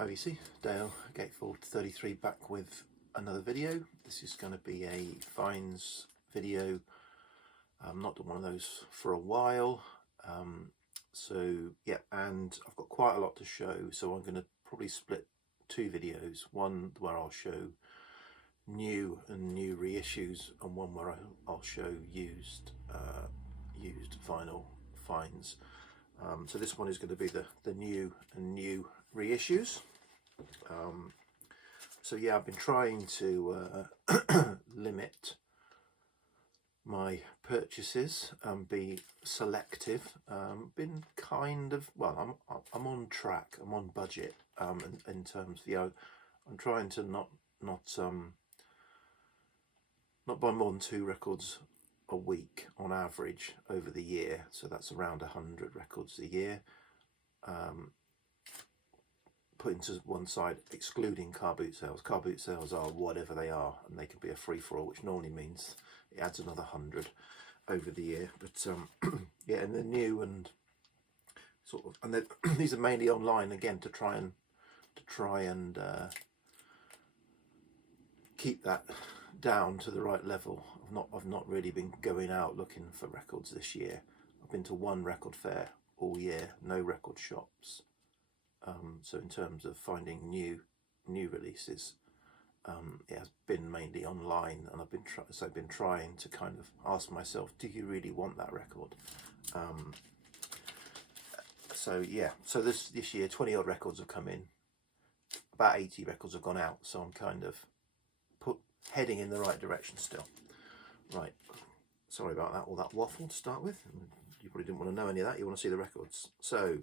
IVC, Dale, Gatefold 33, back with another video. This is going to be a finds video. I've not done one of those for a while. So yeah, and I've got quite a lot to show, so I'm going to probably split two videos. One where I'll show new reissues, and one where I'll show used vinyl finds. So this one is going to be the new reissues. So yeah, I've been trying to limit my purchases and be selective. Been kind of, well, I'm on track. I'm on budget. In terms of, I'm trying to not buy more than 2 records a week on average over the year. So that's around 100 records a year. Put into one side, excluding car boot sales. Car boot sales are whatever they are, and they can be a free-for-all, which normally means it adds another 100 over the year. But yeah, and the new and sort of, and these are mainly online again to try and keep that down to the right level. I've not really been going out looking for records this year. I've been to one record fair all year, no record shops. So in terms of finding new releases, it has been mainly online, and I've been trying to kind of ask myself, do you really want that record? So yeah, so this year 20 odd records have come in, about 80 records have gone out, so I'm kind of heading in the right direction still. Right, sorry about that, all that waffle to start with. You probably didn't want to know any of that, you want to see the records. So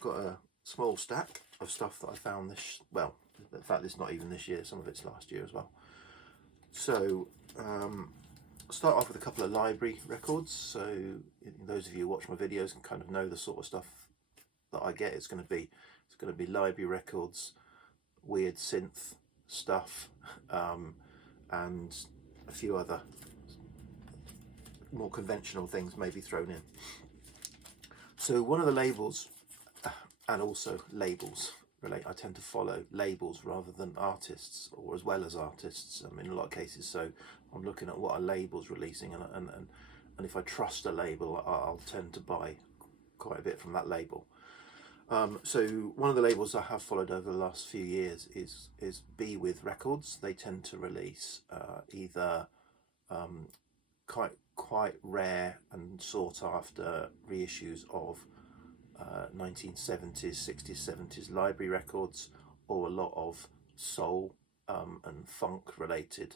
got a small stack of stuff that I found this, well, in fact it's not even this year, some of it's last year as well. So start off with a couple of library records. So those of you who watch my videos can kind of know the sort of stuff that I get. It's going to be library records, weird synth stuff, and a few other more conventional things maybe thrown in. So one of the labels, and also labels, I tend to follow labels rather than artists, or as well as artists, in a lot of cases. So I'm looking at what a label's releasing, and if I trust a label, I'll tend to buy quite a bit from that label. So one of the labels I have followed over the last few years is Be With Records. They tend to release either quite rare and sought after reissues of 1970s, 60s, 70s library records, or a lot of soul and funk related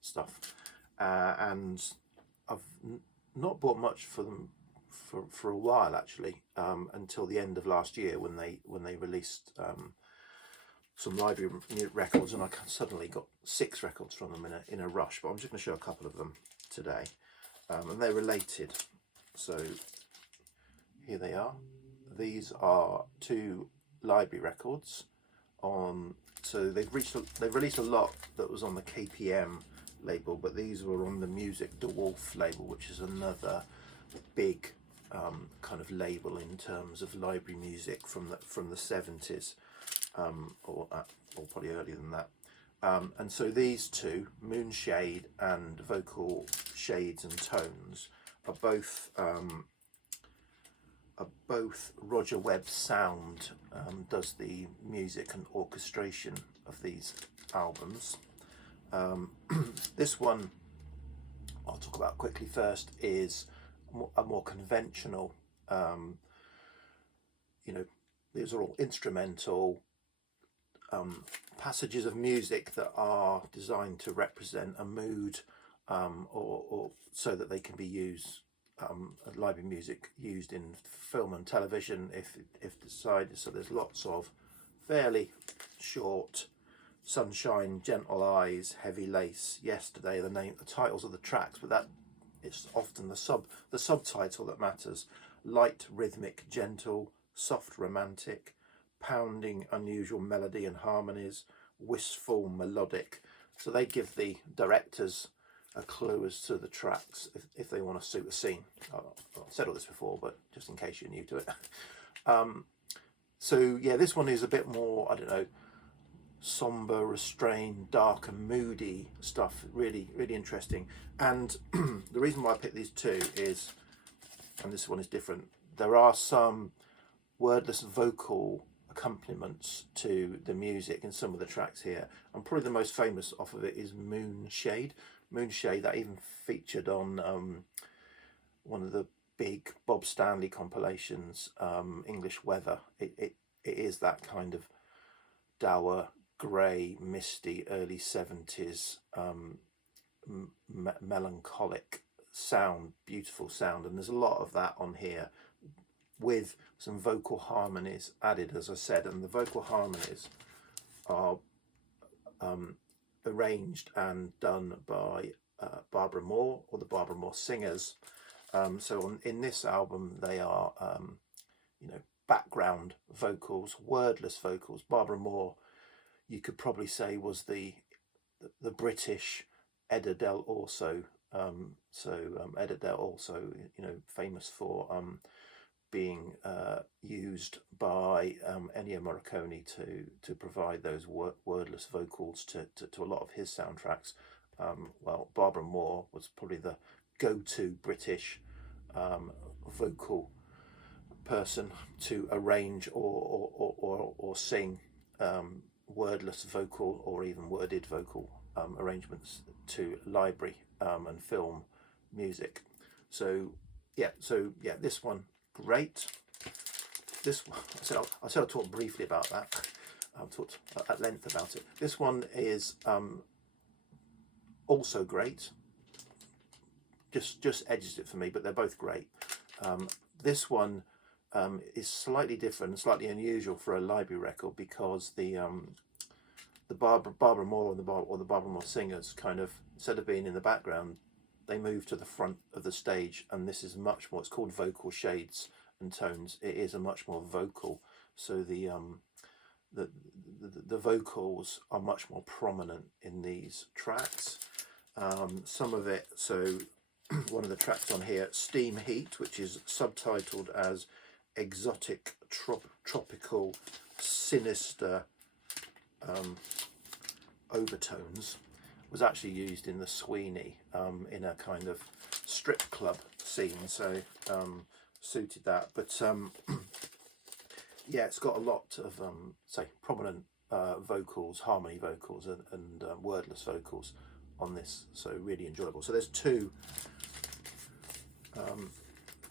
stuff. And I've not bought much for them for a while actually, until the end of last year when they released some library records, and I suddenly got 6 records from them in a rush. But I'm just going to show a couple of them today, and they're related. So here they are. These are 2 library records on. So they've released a lot that was on the KPM label, but these were on the Music DeWolf label, which is another big kind of label in terms of library music from the 70s, or probably earlier than that. And so these 2, Moonshade and Vocal Shades and Tones, are both Roger Webb Sound does the music and orchestration of these albums. This one I'll talk about quickly first is a more conventional, these are all instrumental passages of music that are designed to represent a mood, or so that they can be used, library music used in film and television if decided. So there's lots of fairly short: Sunshine, Gentle Eyes, Heavy Lace, Yesterday, the titles of the tracks, but that it's often the subtitle that matters. Light, rhythmic, gentle, soft, romantic, pounding, unusual melody and harmonies, wistful, melodic. So they give the directors a clue as to the tracks if they want to suit a scene. I've said all this before, but just in case you're new to it. So yeah, this one is a bit more, I don't know, somber, restrained, dark and moody stuff. Really, really interesting. And the reason why I picked these two is, and this one is different, there are some wordless vocal accompaniments to the music in some of the tracks here. And probably the most famous off of it is Moonshade. Moonshade, that even featured on one of the big Bob Stanley compilations, English Weather. It is that kind of dour, grey, misty, early 70s melancholic sound, beautiful sound. And there's a lot of that on here with some vocal harmonies added, as I said. And the vocal harmonies are arranged and done by Barbara Moore, or the Barbara Moore Singers. In this album, they are, background vocals, wordless vocals. Barbara Moore, you could probably say, was the British Edda Del Orso. Edda Del Orso, famous for being used by Ennio Morricone to provide those wordless vocals to a lot of his soundtracks. Well, Barbara Moore was probably the go-to British vocal person to arrange or sing wordless vocal or even worded vocal arrangements to library and film music. So yeah, this one, great. This one, I said I'll talk briefly about that. I've talked at length about it. This one is also great. Just edges it for me, but they're both great. This one is slightly different, slightly unusual for a library record, because the Barbara Moore and the Barbara Moore Singers kind of, instead of being in the background, they move to the front of the stage, and this is much more. It's called vocal shades and tones. It is a much more vocal. So the vocals are much more prominent in these tracks. Some of it. So one of the tracks on here, Steam Heat, which is subtitled as Exotic Tropical Sinister Overtones, was actually used in the Sweeney in a kind of strip club scene, so suited that. But yeah, it's got a lot of prominent vocals, harmony vocals and wordless vocals on this, so really enjoyable. So there's two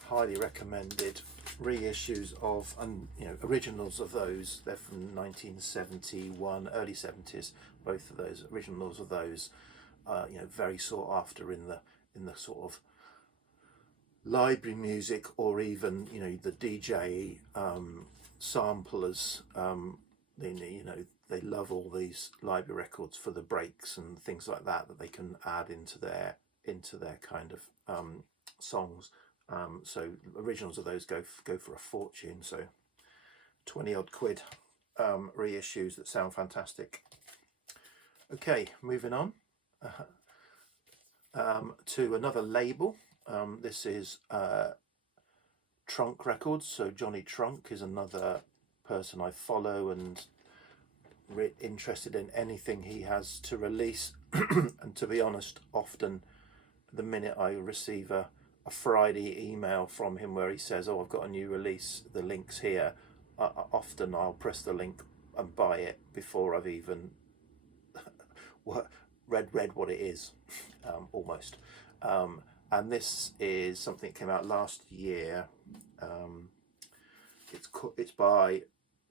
highly recommended reissues of, and originals of those. They're from 1971, early 70s. Both of those originals of those, very sought after in the sort of library music, or even the DJ samplers. They love all these library records for the breaks and things like that they can add into their kind of songs. So originals of those go for a fortune. So 20 odd quid reissues that sound fantastic. Okay, moving on to another label. This is Trunk Records. So Johnny Trunk is another person I follow and interested in anything he has to release. And to be honest, often the minute I receive a Friday email from him where he says, "Oh, I've got a new release, the link's here," often I'll press the link and buy it before I've even read what it is, almost. And this is something that came out last year. It's by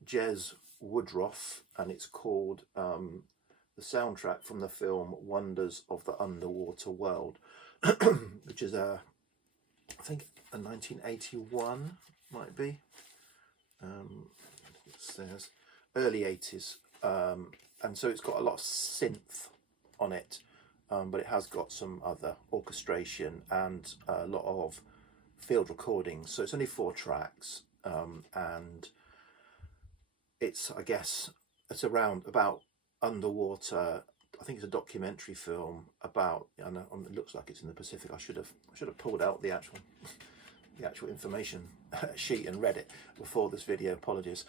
Jez Woodruff, and it's called the soundtrack from the film Wonders of the Underwater World, which is I think a 1981 might be. It says early 80s, and so it's got a lot of synth on it, but it has got some other orchestration and a lot of field recordings. So it's only 4 tracks, and it's, I guess, it's about underwater. I think it's a documentary film about, and it looks like it's in the Pacific. I should have pulled out the actual the actual information sheet and read it before this video. Apologies.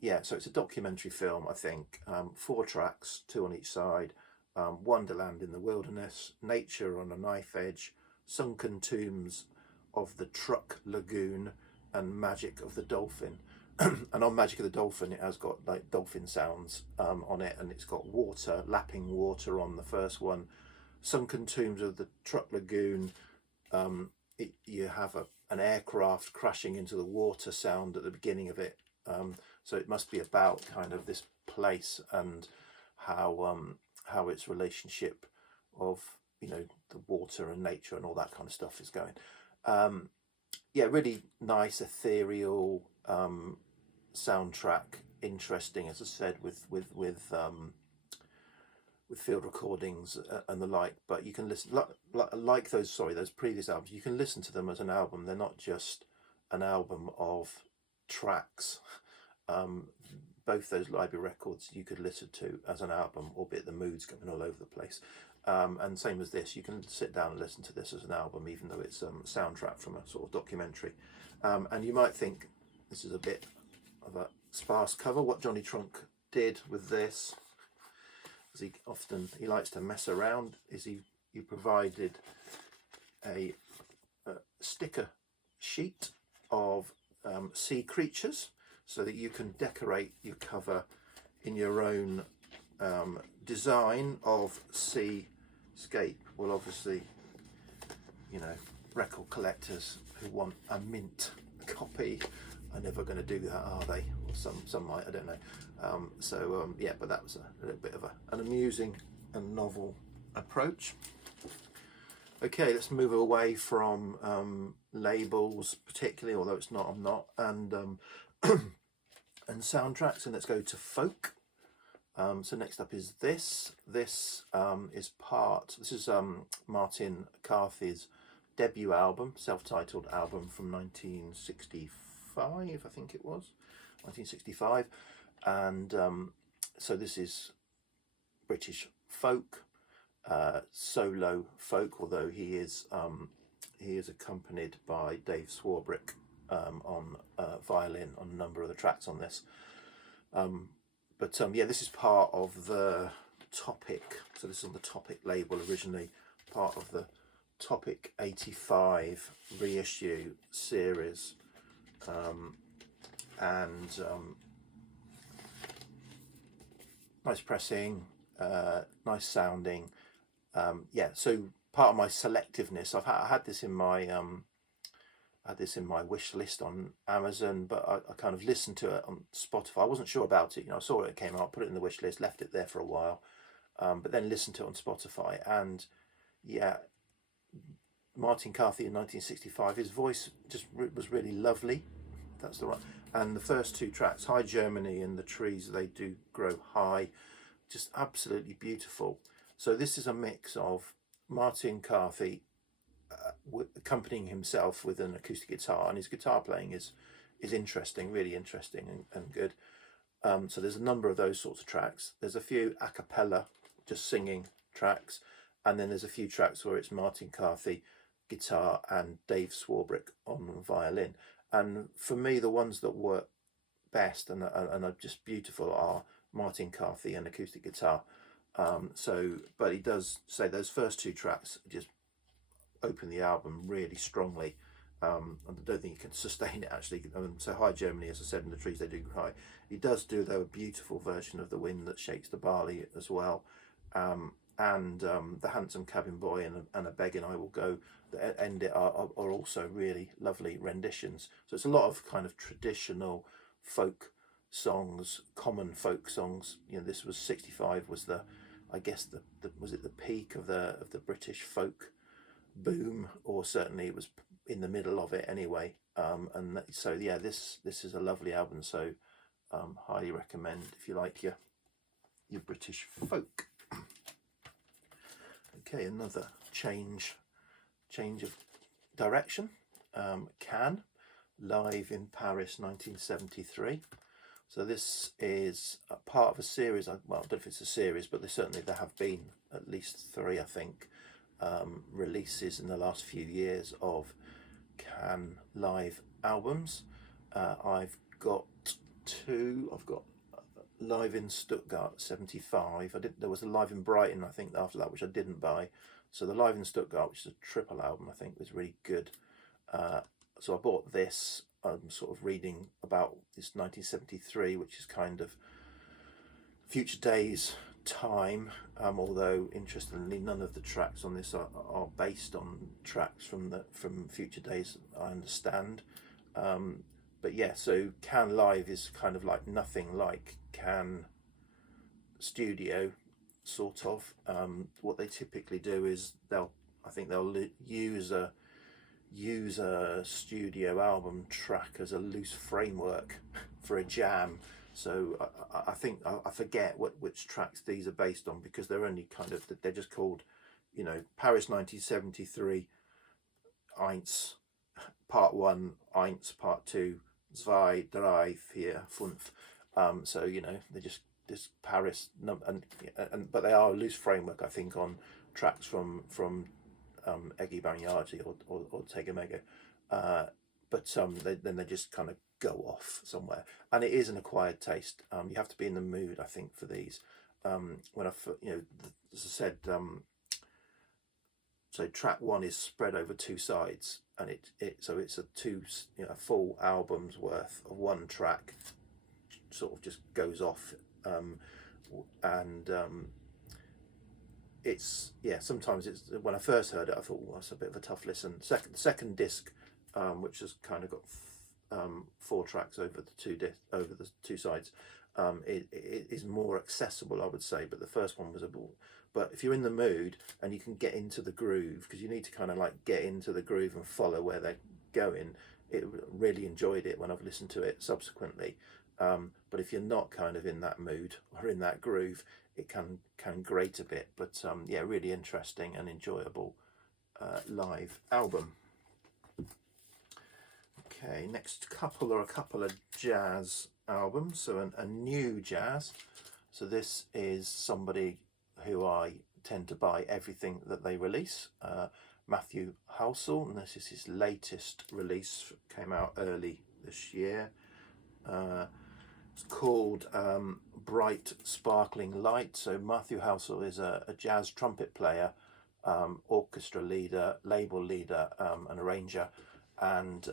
Yeah, so it's a documentary film, I think. 4 tracks, 2 on each side. Wonderland in the Wilderness, Nature on a Knife Edge, Sunken Tombs of the Truck Lagoon, and Magic of the Dolphin. And on Magic of the Dolphin, it has got like dolphin sounds on it, and it's got water, lapping water on the first one. Sunken Tombs of the Truck Lagoon, you have an aircraft crashing into the water sound at the beginning of it. So it must be about kind of this place and how its relationship of, you know, the water and nature and all that kind of stuff is going. Yeah, really nice, ethereal soundtrack, interesting, as I said, with field recordings and the like. But you can listen like those previous albums. You can listen to them as an album. They're not just an album of tracks. Both those library records you could listen to as an album, albeit the mood's going all over the place. And same as this, you can sit down and listen to this as an album, even though it's a soundtrack from a sort of documentary. And you might think this is a bit of a sparse cover. What Johnny Trunk did with this, as he likes to mess around, is he provided a sticker sheet of sea creatures, so that you can decorate your cover in your own design of seascape. Well, obviously, you know, record collectors who want a mint copy are never going to do that, are they? Or some might, I don't know. Yeah, but that was a little bit of an amusing and novel approach. Okay, let's move away from labels particularly, although it's not, I'm not, and and soundtracks, and let's go to folk. So next up is this. This is Martin Carthy's debut album, self-titled album from 1965, I think it was, 1965. And so this is British folk, solo folk, although he is accompanied by Dave Swarbrick on violin on a number of the tracks on this. Yeah, this is part of the Topic. So this is on the Topic label originally, part of the Topic 85 reissue series. Nice pressing, nice sounding. Yeah, so part of my selectiveness, I had this in my wish list on Amazon, but I kind of listened to it on Spotify. I wasn't sure about it, you know. I saw it came out, put it in the wish list, left it there for a while, but then listened to it on Spotify. And yeah, Martin Carthy in 1965, his voice just was really lovely. That's the right. And the first 2 tracks, High Germany and The Trees They Do Grow High, just absolutely beautiful. So this is a mix of Martin Carthy accompanying himself with an acoustic guitar, and his guitar playing is interesting, really interesting and good. So there's a number of those sorts of tracks. There's a few a cappella, just singing tracks, and then there's a few tracks where it's Martin Carthy guitar and Dave Swarbrick on violin. And for me, the ones that work best and are just beautiful are Martin Carthy and acoustic guitar. But he does say those first 2 tracks just open the album really strongly. I don't think you can sustain it actually. So High Germany, as I said, in The Trees They Do Grow High. He does do, though, a beautiful version of The Wind That Shakes the Barley as well. The Handsome Cabin Boy and A Begging I Will Go that end it are also really lovely renditions. So it's a lot of kind of traditional folk songs, common folk songs. You know, this was 65 was the, I guess the was it the peak of the British folk boom, or certainly it was in the middle of it anyway. So yeah, this is a lovely album. So highly recommend if you like your British folk. Okay, another change of direction. Can, live in Paris 1973. So this is a part of a series. Well, I don't know if it's a series, but there have been at least 3, I think, releases in the last few years of Can Live albums. I've got two. I've got Live in Stuttgart '75. There was a Live in Brighton, I think, after that, which I didn't buy. So the Live in Stuttgart, which is a triple album, I think was really good. So I bought this. I'm sort of reading about this 1973, which is kind of Future Days time, although interestingly none of the tracks on this are based on tracks from Future Days, I understand. But yeah, so Can Live is kind of like nothing like Can Studio, sort of. What they typically do is they'll use a studio album track as a loose framework for a jam. So I think I forget which tracks these are based on, because they're only they're just called, Paris 1973, Eins, Part 1, Eins, Part 2, Zwei, Drei, Vier, Fünf. So they're just this Paris and but they are a loose framework, I think, on tracks from Eggy Banyardi or Tegamega. But then they just kind of go off somewhere, and it is an acquired taste. You have to be in the mood, I think, for these. When as I said, so track 1 is spread over 2 sides, and so it's a full album's worth of one track, sort of just goes off, and sometimes it's, when I first heard it, I thought, well, that's a bit of a tough listen. Second disc, which has kind of got 4 tracks over the 2 sides, it is more accessible, I would say. But the first one was a ball. But if you're in the mood and you can get into the groove, because you need to kind of like get into the groove and follow where they're going, really enjoyed it when I've listened to it subsequently. But if you're not kind of in that mood or in that groove, it can grate a bit. But really interesting and enjoyable live album. Okay, next couple are a couple of jazz albums, so a new jazz. So this is somebody who I tend to buy everything that they release. Matthew Halsall, and this is his latest release, came out early this year. It's called Bright Sparkling Light. So Matthew Halsall is a jazz trumpet player, orchestra leader, label leader, and arranger, and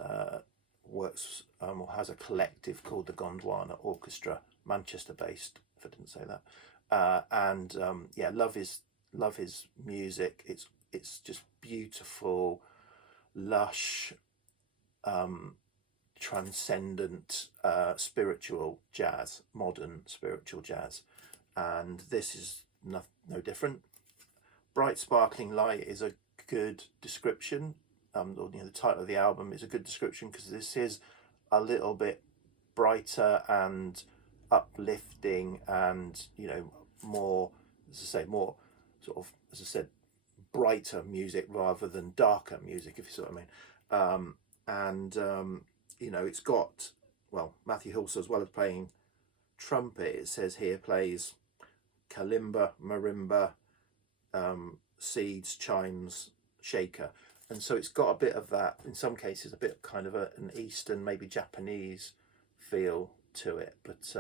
works or has a collective called the Gondwana Orchestra, Manchester based, if I didn't say that. Love his music. It's just beautiful, lush, transcendent, spiritual jazz, modern spiritual jazz, and this is no different. Bright Sparkling Light is a good description. The title of the album is a good description, because this is a little bit brighter and uplifting, and more, more sort of, as I said, brighter music rather than darker music, if you see what I mean. It's got, Matthew Halsall, as well as playing trumpet, it says here, plays kalimba, marimba, seeds, chimes, shaker. And so it's got a bit of that, in some cases, a bit kind of an Eastern, maybe Japanese feel to it. But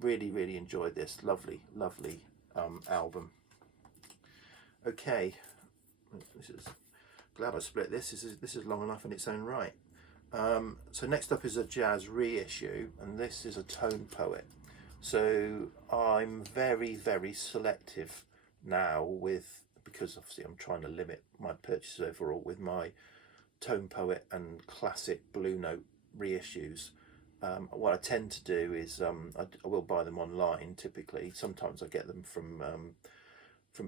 really, really enjoyed this. Lovely, lovely album. Okay, glad I split this. This is long enough in its own right. So next up is a jazz reissue, and this is a tone poet. So I'm very, very selective now because obviously I'm trying to limit my purchases overall with my tone poet and classic Blue Note reissues. What I tend to do is I will buy them online typically. Sometimes I get them from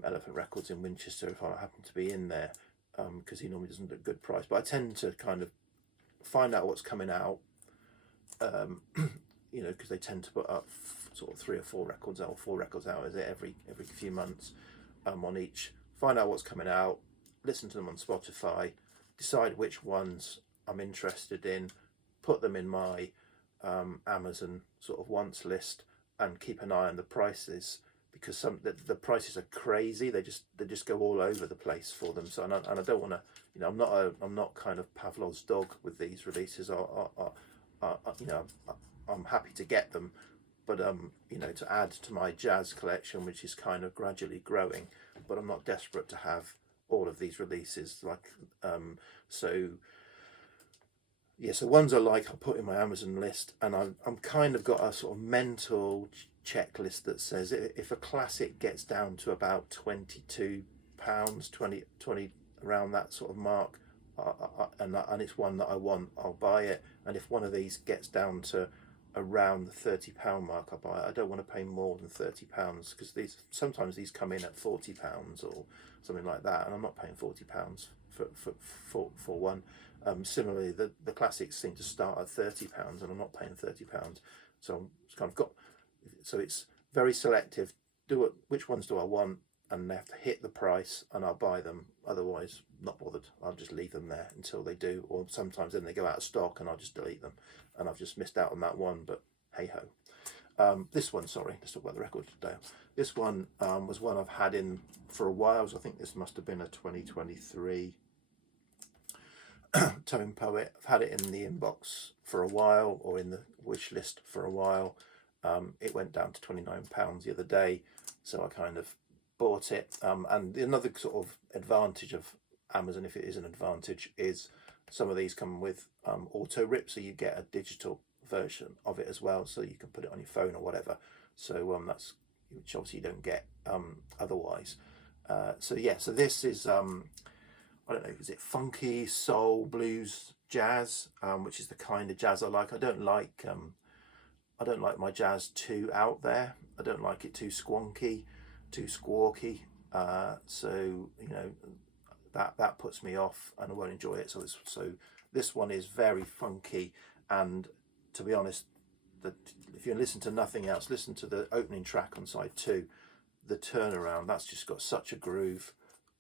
Elephant Records in Winchester if I happen to be in there, because he normally doesn't at a good price. But I tend to kind of find out what's coming out, because they tend to put up sort of 3 or 4 records out, or 4 records out, is it, every few months, on each. Find out what's coming out, listen to them on Spotify, decide which ones I'm interested in, put them in my Amazon sort of wants list, and keep an eye on the prices, because the prices are crazy. They just go all over the place for them. So and I don't want to, you know, I'm not kind of Pavlov's dog with these releases. You know, I'm happy to get them, but you know, to add to my jazz collection, which is kind of gradually growing, but I'm not desperate to have all of these releases. Like so yeah, so ones I like I'll put in my Amazon list, and I'm kind of got a sort of mental checklist that says if a classic gets down to about £22, 20 around that sort of mark, and it's one that I want, I'll buy it. And if one of these gets down to around the £30 mark, I'll buy it. I don't want to pay more than £30 because sometimes these come in at £40 or something like that, and I'm not paying £40 for one. Similarly, the classics seem to start at £30, and I'm not paying £30. So it's kind of got. So it's very selective. Which ones do I want, and they have to hit the price, and I'll buy them. Otherwise, not bothered. I'll just leave them there until they do. Or sometimes then they go out of stock, and I'll just delete them. And I've just missed out on that one. But hey ho. This one, sorry, let's talk about the record today. This one was one I've had in for a while. So I think this must have been a 2023. Tone Poet. I've had it in the inbox for a while, or in the wish list for a while. It went down to £29 the other day, so I kind of bought it. And another sort of advantage of Amazon, if it is an advantage, is some of these come with auto rip, so you get a digital version of it as well, so you can put it on your phone or whatever. So that's, which obviously you don't get otherwise. So yeah, so this is I don't know, is it funky, soul, blues, jazz, which is the kind of jazz I like. I don't like my jazz too out there. I don't like it too squonky, too squawky. So you know, that puts me off, and I won't enjoy it. So this one is very funky, and to be honest, if you listen to nothing else, listen to the opening track on side 2, the turnaround. That's just got such a groove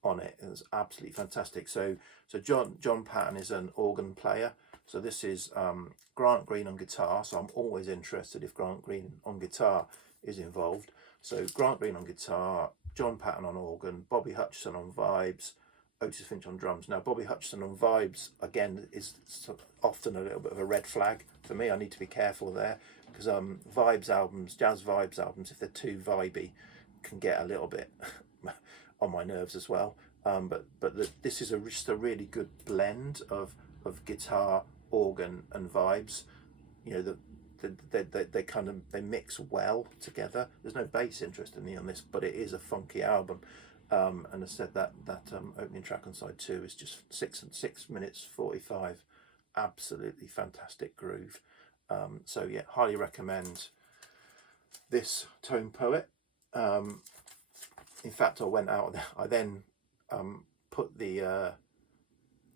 on it. It's absolutely fantastic. So John Patton is an organ player. So this is Grant Green on guitar. So I'm always interested if Grant Green on guitar is involved. So Grant Green on guitar, John Patton on organ, Bobby Hutcherson on vibes, Otis Finch on drums. Now Bobby Hutcherson on vibes again is often a little bit of a red flag for me. I need to be careful there, because vibes albums, jazz vibes albums, if they're too vibey, can get a little bit on my nerves as well. This is just a really good blend of guitar, organ, and vibes. You know, they mix well together. There's no bass, interestingly, on this, but it is a funky album. And I said that opening track on side 2 is just 6 minutes 45. Absolutely fantastic groove. So yeah, highly recommend this Tone Poet. In fact, I then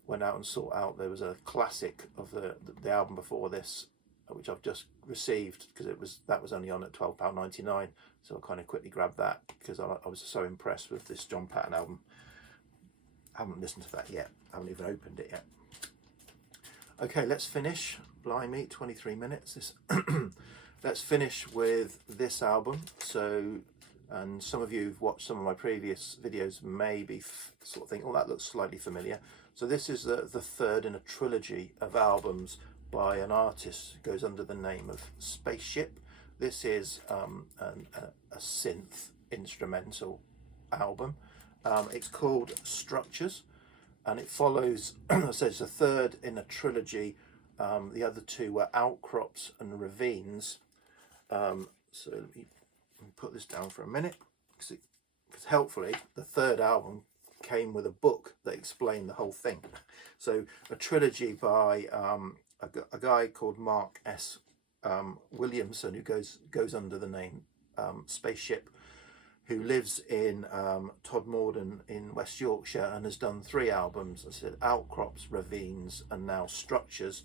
went out and sought out, there was a classic of the album before this, which I've just received, because that was only on at £12.99, so I kind of quickly grabbed that because I was so impressed with this John Patton album. I haven't listened to that yet, I haven't even opened it yet. Okay, let's finish. Blimey, 23 minutes. Let's finish with this album. So, and some of you who've watched some of my previous videos may be sort of think, oh, that looks slightly familiar. So this is the third in a trilogy of albums by an artist who goes under the name of Spaceship. This is a synth instrumental album. It's called Structures, and it follows, so it's a third in a trilogy. The other two were Outcrops and Ravines. So let me put this down for a minute, because helpfully the third album came with a book that explained the whole thing. So a trilogy by a guy called Mark S. Williamson, who goes under the name Spaceship, who lives in Todmorden in West Yorkshire, and has done 3 albums. I said Outcrops, Ravines, and now Structures,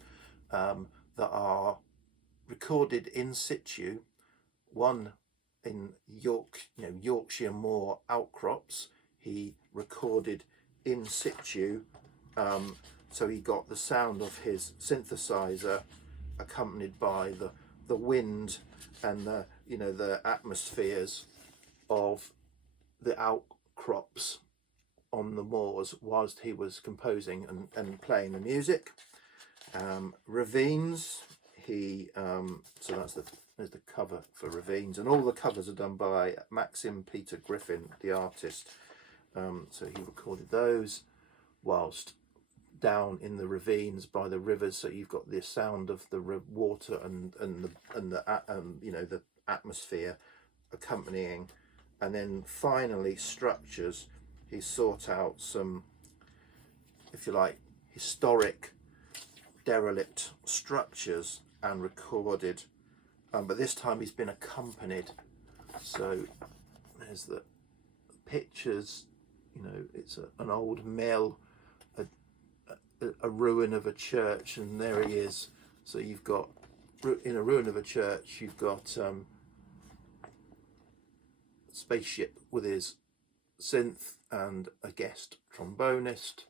that are recorded in situ. One in Yorkshire Moor Outcrops, he recorded in situ, so he got the sound of his synthesizer accompanied by the wind and the atmospheres of the outcrops on the moors whilst he was composing and playing the music. Ravines, so there's the cover for Ravines, and all the covers are done by Maxim Peter Griffin, the artist. So he recorded those whilst down in the ravines by the rivers, so you've got the sound of the water and the atmosphere accompanying. And then finally Structures, he sought out some, if you like, historic derelict structures and recorded, but this time he's been accompanied. So there's the pictures, it's an old mill, a ruin of a church, and there he is. So you've got, in a ruin of a church, you've got spaceship with his synth and a guest trombonist,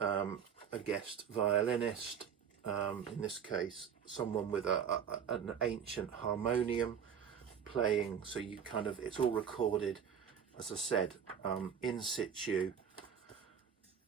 a guest violinist, in this case someone with an ancient harmonium playing. So you kind of, it's all recorded, as I said, in situ.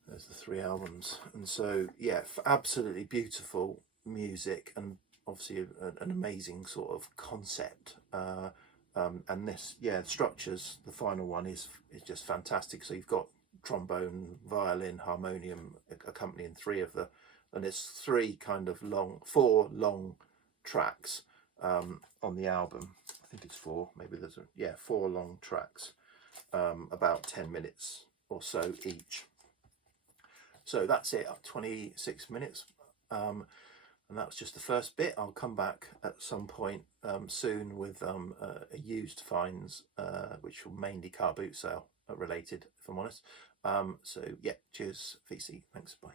There's the 3 albums, and so yeah, absolutely beautiful music, and obviously an amazing sort of concept. And this, Structures, the final one, is just fantastic. So you've got trombone, violin, harmonium accompanying 3 of the, and it's 4 long tracks on the album. I think it's 4, maybe there's 4 long tracks, about 10 minutes or so each. So that's it, 26 minutes, and that's just the first bit. I'll come back at some point soon with a used finds, which will mainly car boot sale related, if I'm honest. So yeah, cheers, VC, thanks, bye.